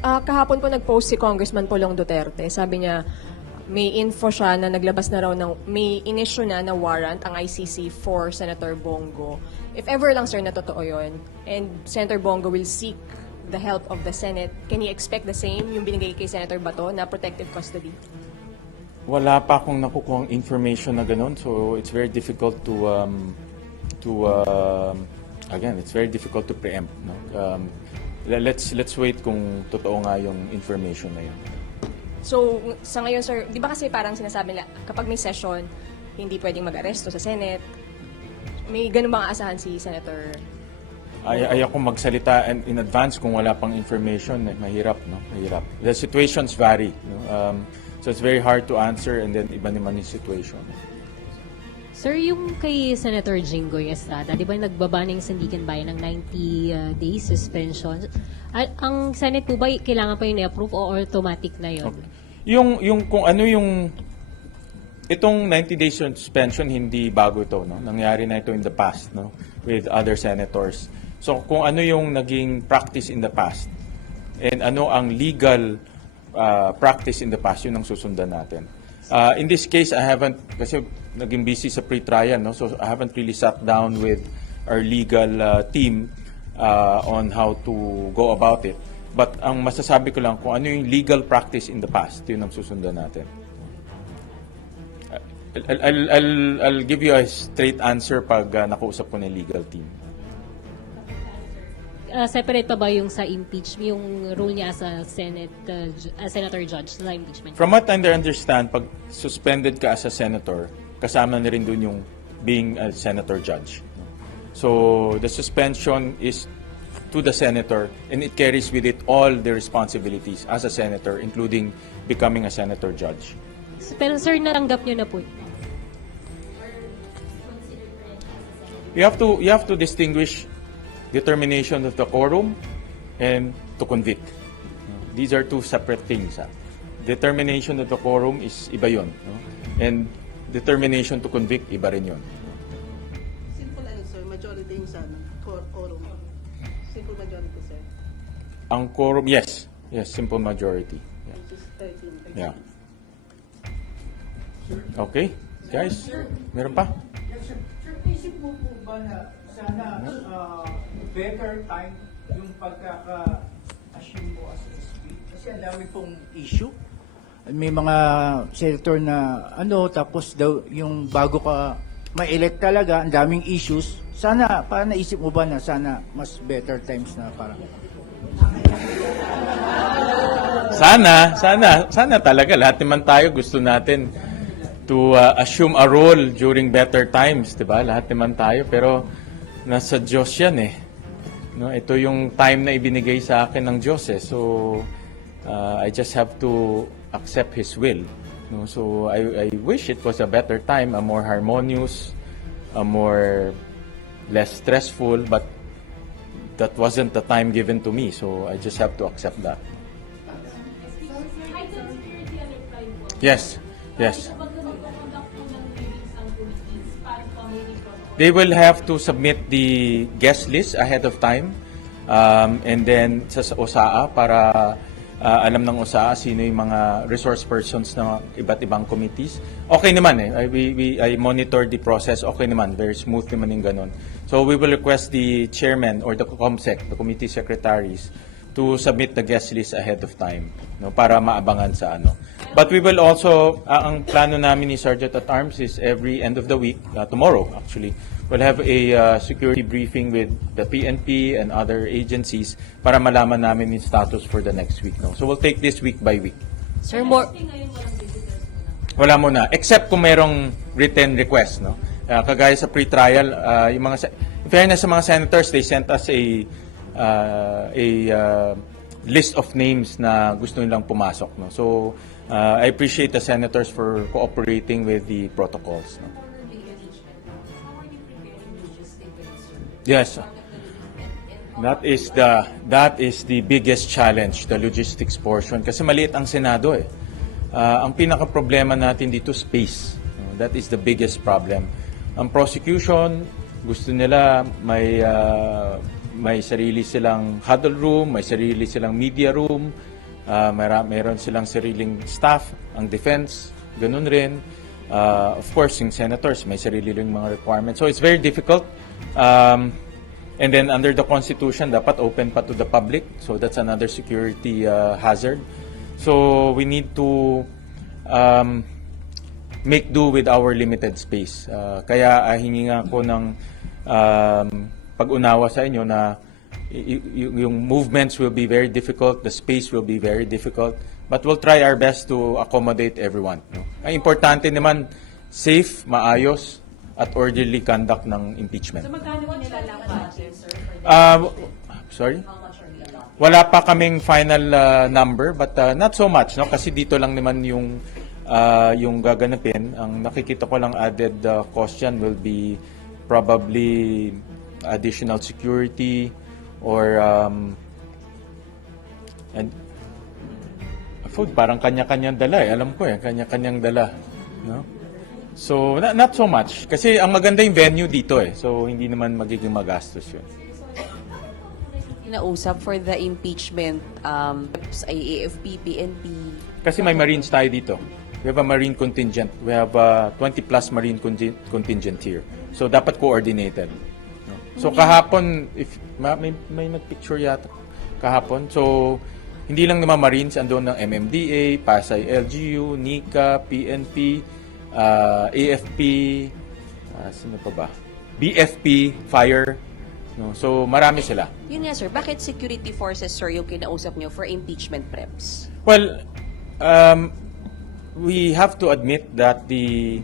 Kahapon po nag-post si Congressman Pulong Duterte. Sabi niya, may info siya na naglabas na raw may in-issue na warrant ang ICC for Senator Bongo. If ever lang, sir, na totoo yun, and Senator Bongo will seek the help of the Senate, can you expect the same, yung binigay kay Senator Bato, na protective custody? Wala pa akong nakukuhang information na ganun, so it's very difficult again, it's very difficult to preempt. No? Let's wait kung totoo nga yung information na yun. So, sa ngayon, sir, di ba kasi parang sinasabi nila, kapag may session, hindi pwedeng mag-aresto sa Senate. May ganun bang aasahan si Senator? Ayoko magsalita in advance kung wala pang information. Mahirap, no? Mahirap. The situations vary. No? So it's very hard to answer, and then iba naman yung situation. Sir, yung kay Senator Jinggoy Estrada, di ba nagbaba ng Sandigan Bayan ng 90 days suspension? Ang Senate po ba, kailangan pa yun i-approve o automatic na yun? Okay. Yung kung ano yung itong 90 days suspension, hindi bago ito, no? Nangyari na ito in the past, no, with other senators. So kung ano yung naging practice in the past and ano ang legal practice in the past, yun ang susundan natin. In this case, I haven't, kasi naging busy sa pre-trial, no? So I haven't really sat down with our legal team on how to go about it. But ang masasabi ko lang, kung ano yung legal practice in the past, yun ang susundan natin. I'll give you a straight answer pag nakausap ko ng legal team. Separate pa ba yung sa impeachment, yung role niya as a senator judge sa impeachment? From what I understand, pag suspended ka as a senator, kasama na rin dun yung being a senator judge. So the suspension is to the senator, and it carries with it all the responsibilities as a senator, including becoming a senator judge. Pero sir, natanggap niyo na po. You have to distinguish determination of the quorum and to convict. These are two separate things. Determination of the quorum is iba yun, no? And determination to convict, iba rin yun. Simple ano, sir, majority yung sa quorum. Simple majority, sir. Ang quorum, yes, simple majority. Yeah. Which is 13. Yeah. Okay, guys, meron pa? Yes, sir. Sir, isip mo po ba na sana better time yung pagkaka-assume mo as SP? Kasi ang dami pong issue. May mga senator na tapos daw yung bago ka ma-elect talaga, ang daming issues. Sana, parang naisip mo ba na sana mas better times na parang... Sana talaga. Lahat naman tayo gusto natin to assume a role during better times, diba? Lahat naman tayo, pero nasa Diyos yan eh. No, ito yung time na ibinigay sa akin ng Diyos eh. So, I just have to accept His will. No, so, I wish it was a better time, a more harmonious, a more less stressful, but that wasn't the time given to me. So, I just have to accept that. Yes. They will have to submit the guest list ahead of time, and then sa OSAA para alam ng OSAA sino yung mga resource persons ng iba't ibang committees. Okay naman eh. I monitor the process. Okay naman. Very smooth naman yung ganun. So we will request the chairman or the COMSEC, the committee secretaries, to submit the guest list ahead of time, no, para maabangan sa ano. But we will also, ang plano namin ni Sergeant at Arms is every end of the week, tomorrow actually, we'll have a security briefing with the PNP and other agencies para malaman namin yung status for the next week. No? So we'll take this week by week. Sir, more... Wala muna, except kung merong written request. No? Kagaya sa pre-trial, yung mga, in fairness sa mga senators, they sent us a list of names na gusto nilang pumasok. No? So, I appreciate the senators for cooperating with the protocols. No? Yes. That is the biggest challenge, the logistics portion. Kasi maliit ang Senado eh. Ang pinaka-problema natin dito, space. That is the biggest problem. Ang prosecution, gusto nila may may sarili silang huddle room, may sarili silang media room, meron silang sariling staff, ang defense, ganun rin. Of course, yung senators, may sarili ring mga requirements. So it's very difficult. And then under the Constitution, dapat open pa to the public. So that's another security hazard. So we need to make do with our limited space. Kaya hingi nga ko ng pag-unawa sa inyo na yung movements will be very difficult, the space will be very difficult, but we'll try our best to accommodate everyone. No? Ang importante naman, safe, maayos, at orderly conduct ng impeachment. So magkano nilalang budget, sir? Sorry? Wala pa kaming final number, but not so much, no? Kasi dito lang naman yung gaganapin. Ang nakikita ko lang added cost yan will be probably additional security or and food, parang kanya-kanyang dala eh. Alam ko eh, kanya-kanyang dala. No? So, not so much. Kasi ang maganda yung venue dito eh. So, hindi naman magiging magastos yun. Kinausap for the impeachment, ay AFP, PNP. Kasi may Marines tayo dito. We have a Marine contingent. We have 20 plus Marine contingent here. So, dapat coordinated. No? So, kahapon, if may nag-picture yata kahapon. So, hindi lang naman Marines, andun ng MMDA, Pasay LGU, NICA, PNP, AFP, sino pa ba? BFP, Fire. No? So, marami sila. Yun nga, sir. Bakit security forces, sir, yung kinausap nyo for impeachment preps? Well, we have to admit that the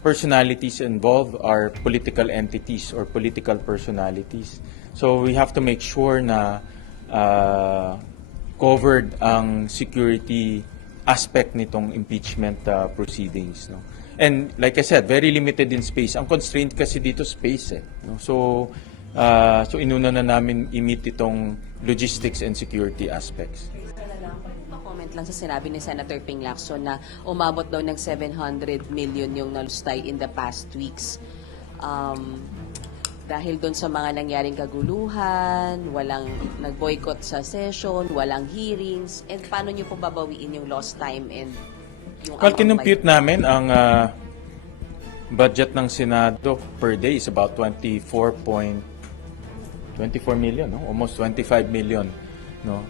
personalities involved are political entities or political personalities. So we have to make sure na covered ang security aspect nitong impeachment proceedings. No? And like I said, very limited in space. Ang constraint kasi dito space. No? So inuna na namin i-meet itong logistics and security aspects. Comment lang sa sinabi ni Senator Ping Lacson na umabot daw ng 700 million yung nalustay in the past weeks. Dahil doon sa mga nangyaring kaguluhan, walang nag-boycott sa session, walang hearings, and paano nyo po babawiin yung lost time and yung Well, kinumpute namin ang budget ng Senado per day is about 24 million, no? Almost 25 million. No?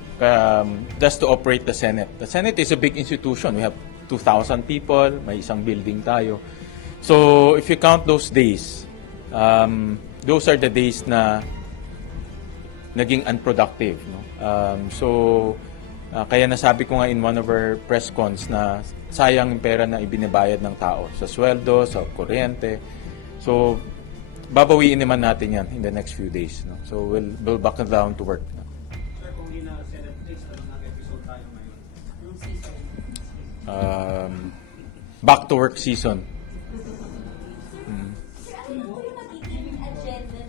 Just to operate the Senate. The Senate is a big institution. We have 2,000 people, may isang building tayo. So, if you count those days, those are the days na naging unproductive. No? Kaya nasabi ko nga in one of our press cons na sayang yung pera na ibinibayad ng tao sa sweldo, sa kuryente. So, babawiin naman natin yan in the next few days. No? So, we'll back down to work. No? Sir, kung hindi na Senate days, anong episode tayo ngayon? Back to work season.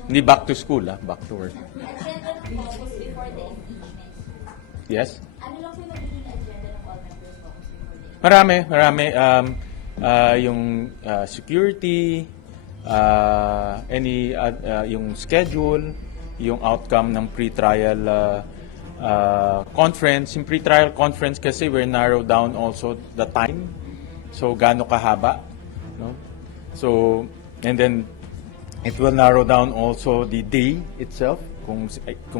Hindi back to school, back to work. Agenda ng caucus before the impeachment. Yes? Ano lang po yung magiging agenda ng all members caucus before the Marami. Yung security, yung schedule, yung outcome ng pre-trial conference. Yung pre-trial conference kasi we narrow down also the time. So, gaano kahaba. No? So, and then, it will narrow down also the day itself, kung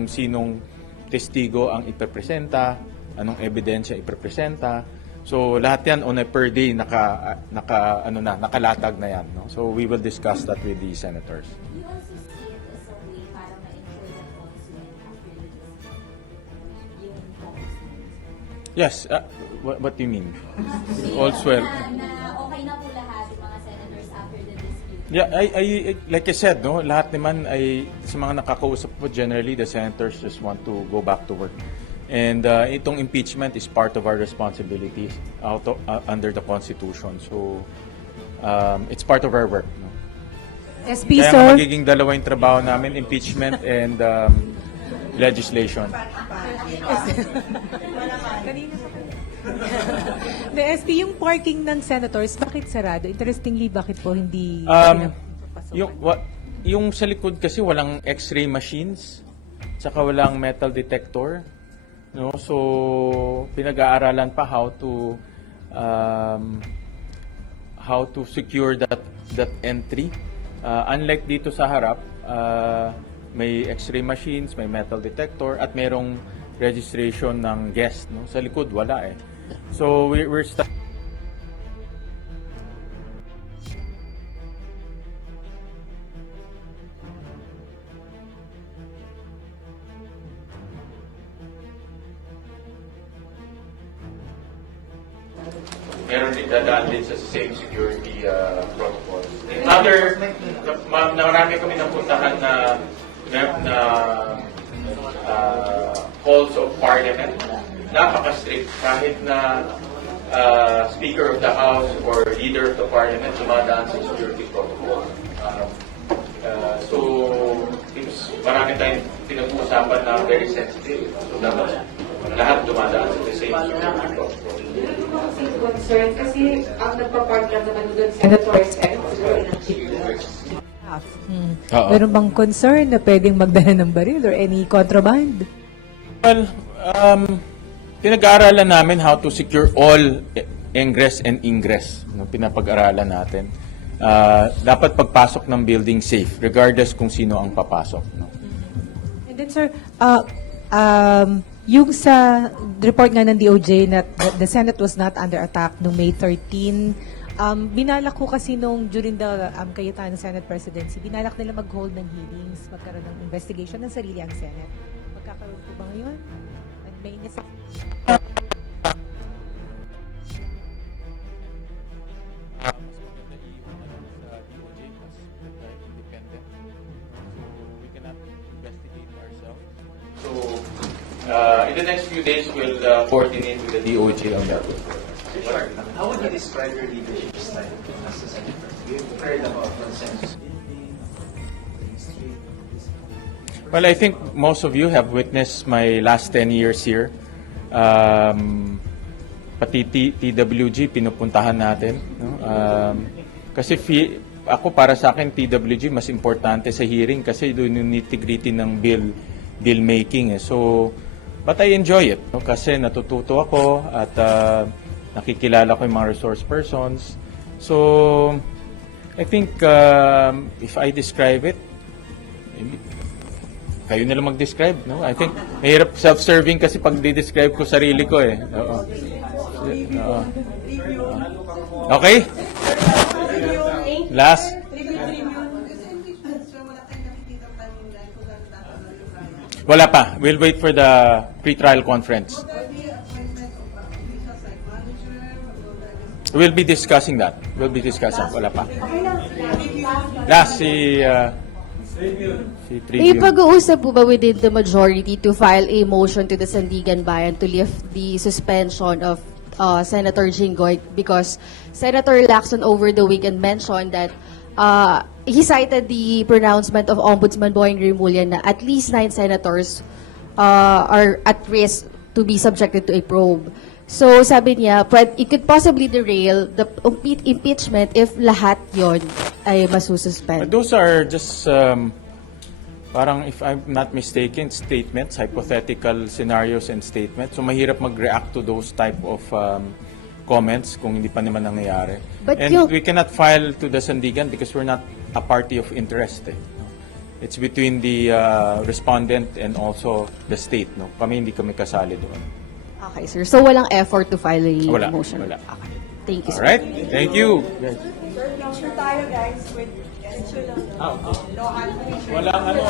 sinong testigo ang ipepresenta, anong ebidensya ipepresenta. So lahat yan on a per day nakalatag na yan. No? So we will discuss that with the senators. You also see it as a way para ma-ensure that congressmen after yung congressmen. Yes, what do you mean? Also, Na okay na po lahat yung mga senators after the dispute. yeah, like I said, no, lahat naman ay sa mga nakakausap ko, generally the senators just want to go back to work. And itong impeachment is part of our responsibilities under the Constitution. So it's part of our work. No? SB, Kaya sir. magiging dalawa yung trabaho namin, impeachment and legislation. The SB, yung parking ng senators, bakit sarado? Interestingly, bakit po hindi Yung yung sa likod kasi walang x-ray machines, tsaka walang metal detector. No? So, pinag-aaralan pa how to secure that entry. Unlike dito sa harap, may x-ray machines, may metal detector, at mayroong registration ng guest. No? Sa likod, wala eh. So, we're meron din dadaan din sa same security protocols. Another, marami kami napuntahan na halls of parliament. Napaka-strict. Kahit na Speaker of the House or Leader of the Parliament dumadaan sa security protocol. So, marami tayong pinag-uusapan na very sensitive. So, dapat lahat dumadaan sa same security protocol. Concern kasi ang nagpa-park lang naman doon senators and also ng chief. Oo. Meron bang concern na pwedeng magdala ng baril or any contraband? Well, pinag-aaralan namin how to secure all ingress and ingress. No, pinapag-aralan natin. Dapat pagpasok ng building safe, regardless kung sino ang papasok. No? And then sir, yung sa report nga ng DOJ na the Senate was not under attack noong May 13, binalak ko kasi nung during the Cayetano Senate presidency, binalak nila mag-hold ng hearings, magkaroon ng investigation ng sarili ang Senate. Magkakaroon po ba ngayon? And may So, in the next few days, we'll coordinate with the DOJ on that. How would you describe your leadership style as a senator? You've heard about consensus building, Well, I think most of you have witnessed my last 10 years here. Pati TWG, pinupuntahan natin. No? Kasi ako, para sa akin, TWG mas importante sa hearing kasi doon yung nitty-gritty ng bill making. Eh. So, but I enjoy it. No? Kasi natututo ako at nakikilala ko yung mga resource persons. So, I think if I describe it, maybe, kayo na lang mag-describe, no? I think mahirap self-serving kasi pag di-describe ko sarili ko eh. Oo. Oo. Okay? Last. Wala pa. We'll wait for the pre-trial conference. We'll be discussing that. Wala pa. Last, si May pag-uusap po ba within the majority to file a motion to the Sandigan Bayan to lift the suspension of Senator Jinggoy because Senator Lacson over the weekend mentioned that he cited the pronouncement of Ombudsman Boying Rimulya na at least 9 senators are at risk to be subjected to a probe. So sabi niya, it could possibly derail the impeachment if lahat yon ay masususpend. Those are just parang, if I'm not mistaken, statements, hypothetical scenarios and statements. So mahirap mag-react to those type of comments kung hindi pa naman nangyayari. And we cannot file to the Sandigan because we're not a party of interest. Eh. It's between the respondent and also the state. No? Kami hindi kami kasali doon. Okay, sir. So walang effort to file a motion? Wala. Okay. Thank you, sir. Alright? Thank you. Picture tayo guys with Walang ano